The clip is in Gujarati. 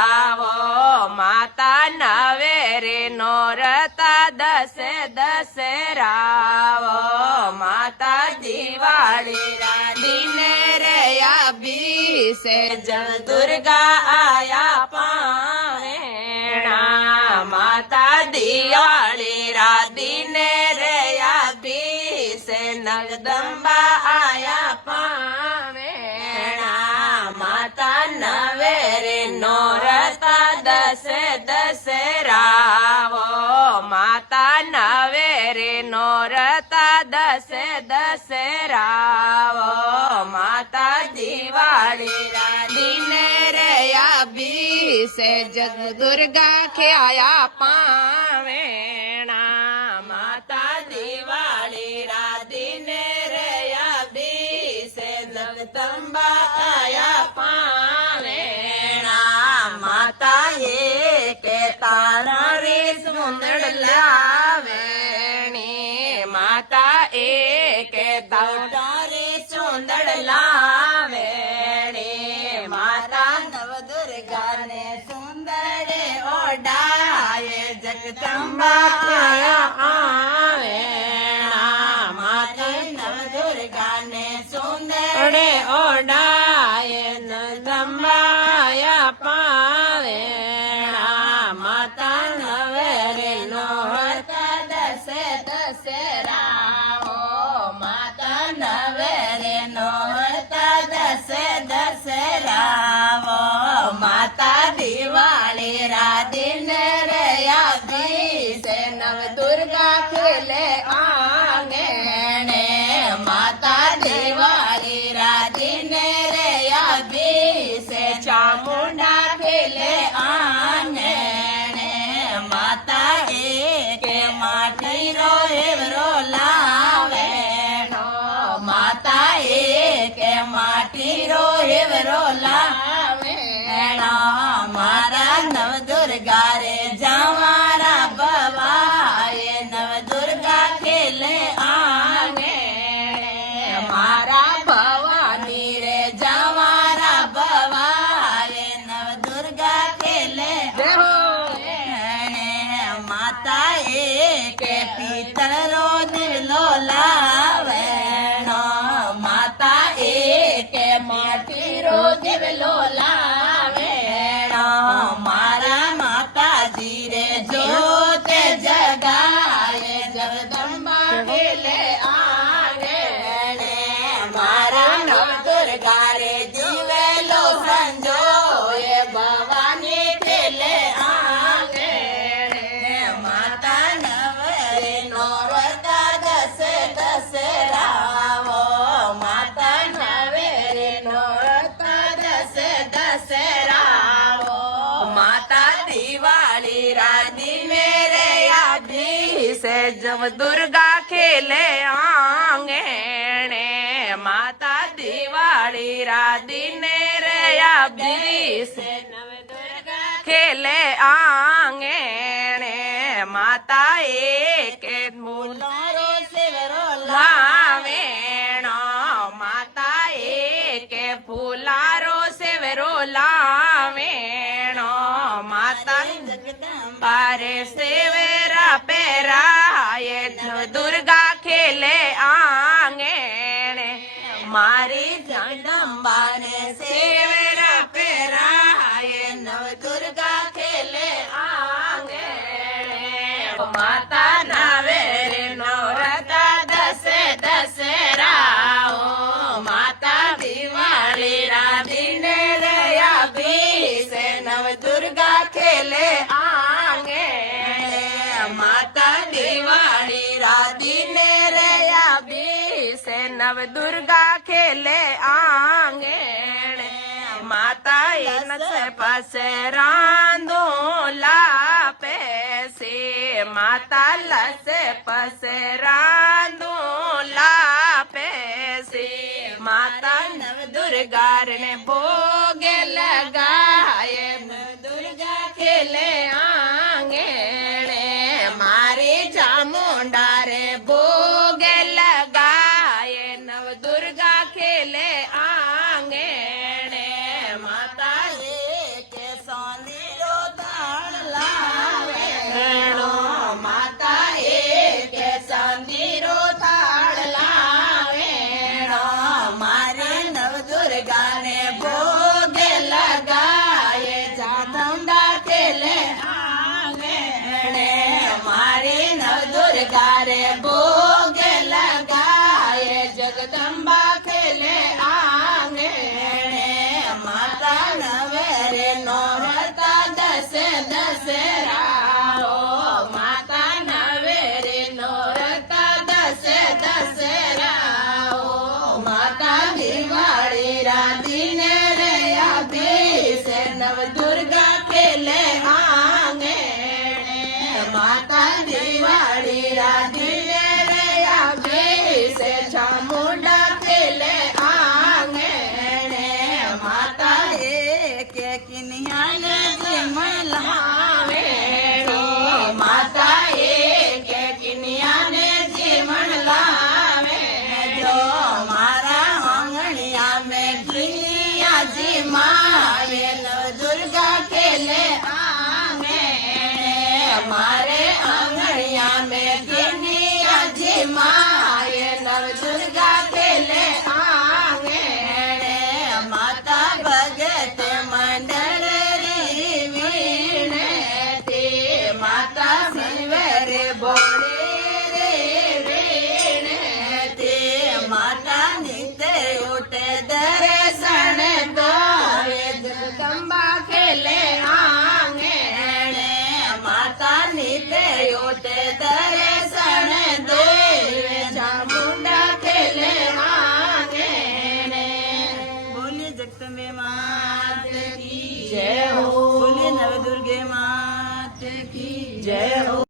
રાવો માતા નવે રે નોરતા દસે દસે રાવો માતા દિવાળી દિને રે અભિષે જલ દુર્ગા આયા પાવેણા માતા દિવાળી દિને રે અભિષે નગદંબા આયા પાવેણા માતા નવે રે નોરતા દસે દસે રાવો માતા નવે રે નોરતા દસે દસે રાવો માતા દિવાળી દિને રે અભિષે જગ દુર્ગા ખેયા પાવેણા માતા દિવાળી દિને રે અભિષે જગદંબા આયા પાવેણા માતા કે તારા રે સુંદર લાવેણી માતા કે તારા રે સુંદર લાવેણી માતા નવ દુર્ગા ને સુંદર ઓડાય જગદંબા આવેણા માતા નવ દુર્ગા ને સુંદર ઓડાય જગદંબા પાવેણા માતા નવે રે નોરતા દસે દસે રાવો માતા નવે રે નોરતા દસે દસે રાવો માતા દિવાળી દિને રે અભિષે નવ દુર્ગા ખેલે આંગણે માતા દિવાળી દિને રે અભિષે ચામુંડા ખેલે આંગણે માતા કે માટી રો એવરો લાવેણો માતા કે માટી રો એવરો લાવેણો મારા નવ દુર્ગા રે જવારા બવાય નવ દુર્ગા ખેલે આંગણે મારા ભવાની રે જવારા બવાય નવ દુર્ગા ખેલે માતા કે પિતરો દિલો લાવેણો માતા કે માટી રો દિલો લાવેણો મારા માતાજી રે જોતે જગાય જગદંબા ખેલે આંગણે મારા નવ દુર્ગા રે જીવેલો સંજોય ભવાની ખેલે આંગણે માતા નવ રે નોરતા દસે દસે રાવો માતા નવે રે નોરતા દસે દસે રાવો માતા દિવાળી દિને રે અભિષે જવ દુર્ગા ખેલે આંગણે માતા દિવાળી દિને રે અભિષે નવ દુર્ગા ખેલે આંગણે માતા કે મુલારો સેવરો લાવેણો માતા કે ફૂલારો સેવરો લાવેણો માતા જગદંબા રે સેવરા પહેરાય દુર્ગા ખેલે આંગણે મારી જગદંબા ને સેવરા પહેરાય નવ દુર્ગા ખેલે આંગણે માતા નવે રે નોરતા દસે દસે રાવો માતા દિવાળી દિને રે અભિષે નવ દુર્ગા ખેલે આંગણે માતા દિવાળી દિને રે અભિષે નવ દુર્ગા ખેલે આંગણે માતા નસે પાસે રાંધો લાપે સે માતા લસે પાસે રાંધો લાપે સે માતા નવ દુર્ગા ને ભોગે લગાય દુર્ગા ખેલે આંગણે મારી ચામુંડા રે ભોગે લગાય નવ દુર્ગા ખેલે આંગણે માતા કે સોની દશેરા ઓ માતા નવેરી નોરતા દશેરા ઓ માતા દિવાળી રાંધીને રે અભિષે નવ દુર્ગા ખેલે આંગણે માતા દિવાળી રાંધીને રે અભિષે ચામુંડા ખેલે આંગણે માતા એક કિનિયાને જીમણ લાવે માતા એક કિનિયાને જીમણ લાવે જો મારા આંગણિયા મેં કિનિયા જીમાવે નવ દુર્ગા ખેલે આંગણે મારે આંગણિયા મેં કિનિયા જીમાવે નવ દુર્ગા ખેલે આંગણે માતા ભગત મંડળ રી વીણે તે માતા સિલવરે બોલે રે વીણે તે માતા નિત્ય ઉઠે દર્શન તો જગદંબા ખેલે આંગણે માતા નિત્ય ઉઠે દર્શન દેવે ચામુંડા ખેલે આંગણે બોલીએ જગદંબે માત કી જય હો બોલીએ નવ દુર્ગે માત કી જય હો।